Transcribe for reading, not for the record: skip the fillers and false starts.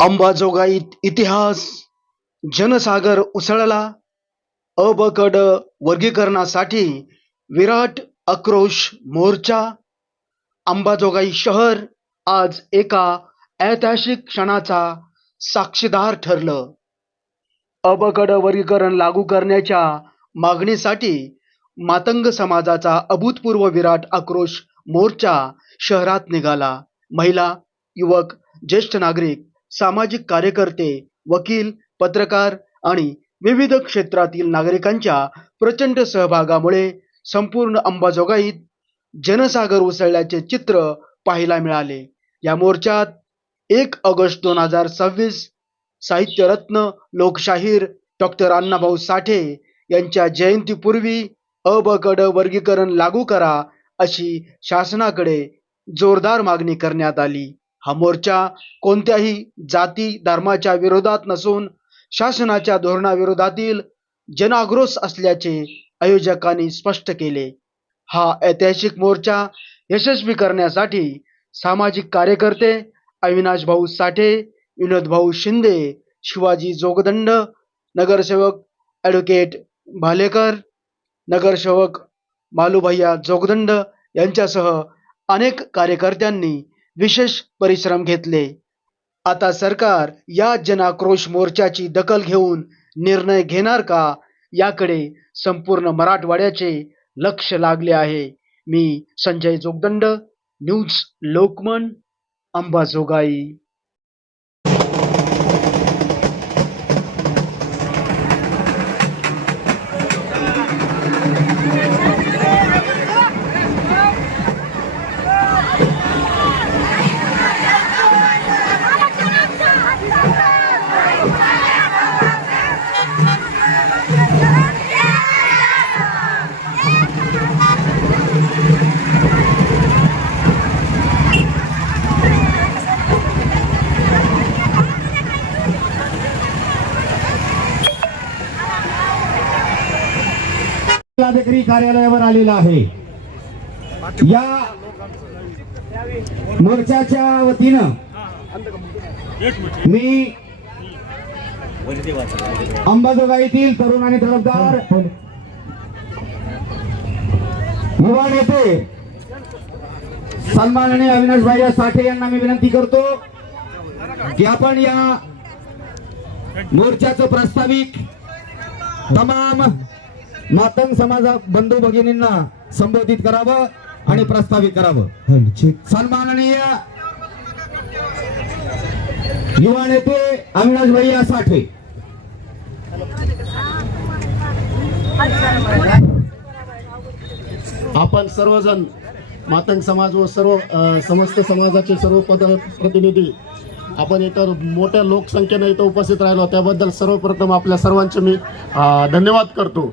अंबाजोगाईत इतिहास जनसागर उसळला. अ-ब-क-ड वर्गीकरणासाठी विराट आक्रोश मोर्चा. अंबाजोगाई शहर आज एका ऐतिहासिक क्षणाचा साक्षीदार ठरलं. अ-ब-क-ड वर्गीकरण लागू करण्याच्या मागणीसाठी मातंग समाजाचा अभूतपूर्व विराट आक्रोश मोर्चा शहरात निघाला. महिला, युवक, ज्येष्ठ नागरिक, सामाजिक कार्यकर्ते, वकील, पत्रकार आणि विविध क्षेत्रातील नागरिकांच्या प्रचंड सहभागामुळे संपूर्ण अंबाजोगाईत जनसागर उसळल्याचे चित्र पाहायला मिळाले. या मोर्चात 1 ऑगस्ट 2026 साहित्यरत्न लोकशाहीर डॉक्टर अण्णाभाऊ साठे यांच्या जयंतीपूर्वी अ-ब-क-ड वर्गीकरण लागू करा अशी शासनाकडे जोरदार मागणी करण्यात आली. हा मोर्चा कोणत्याही जाती धर्माच्या विरोधात नसून शासनाच्या धोरणाविरोधातील जनाक्रोश असल्याचे आयोजकांनी स्पष्ट केले. हा ऐतिहासिक मोर्चा यशस्वी करण्यासाठी सामाजिक कार्यकर्ते अविनाश भाऊ साठे, विनोद भाऊ शिंदे, शिवाजी जोगदंड, नगरसेवक ॲडव्होकेट भालेकर, नगरसेवक मालूभैया जोगदंड यांच्यासह अनेक कार्यकर्त्यांनी विशेष परिश्रम घेतले. आता सरकार या जनाक्रोश मोर्चाची दखल घेऊन निर्णय घेणार का, याकडे संपूर्ण मराठवाड्याचे लक्ष लागले आहे. मी संजय जोगदंड, न्यूज लोकमन, अंबाजोगाई. जिल्हाधिकारी कार्यालयावर आलेला आहे. या मोर्चाच्या वतीनं मी अंबाजोगाईतील तरुण आणि तडफदार युवा नेते सन्माननीय अविनाश भाई साठे यांना मी विनंती करतो की आपण या मोर्चाचं प्रास्ताविक तमाम मातंग समाजा बंधू भगिनींना संबोधित करावं आणि प्रस्तावित करावं. सन्माननीय युवा नेते अविनाश भैया साठे. आपण सर्वजण मातंग समाज व सर्व समस्त समाजाचे सर्व प्रतिनिधी आपण इतर मोठ्या लोकसंख्येने इथं उपस्थित राहिलो त्याबद्दल सर्वप्रथम आपल्या सर्वांचे मी धन्यवाद करतो.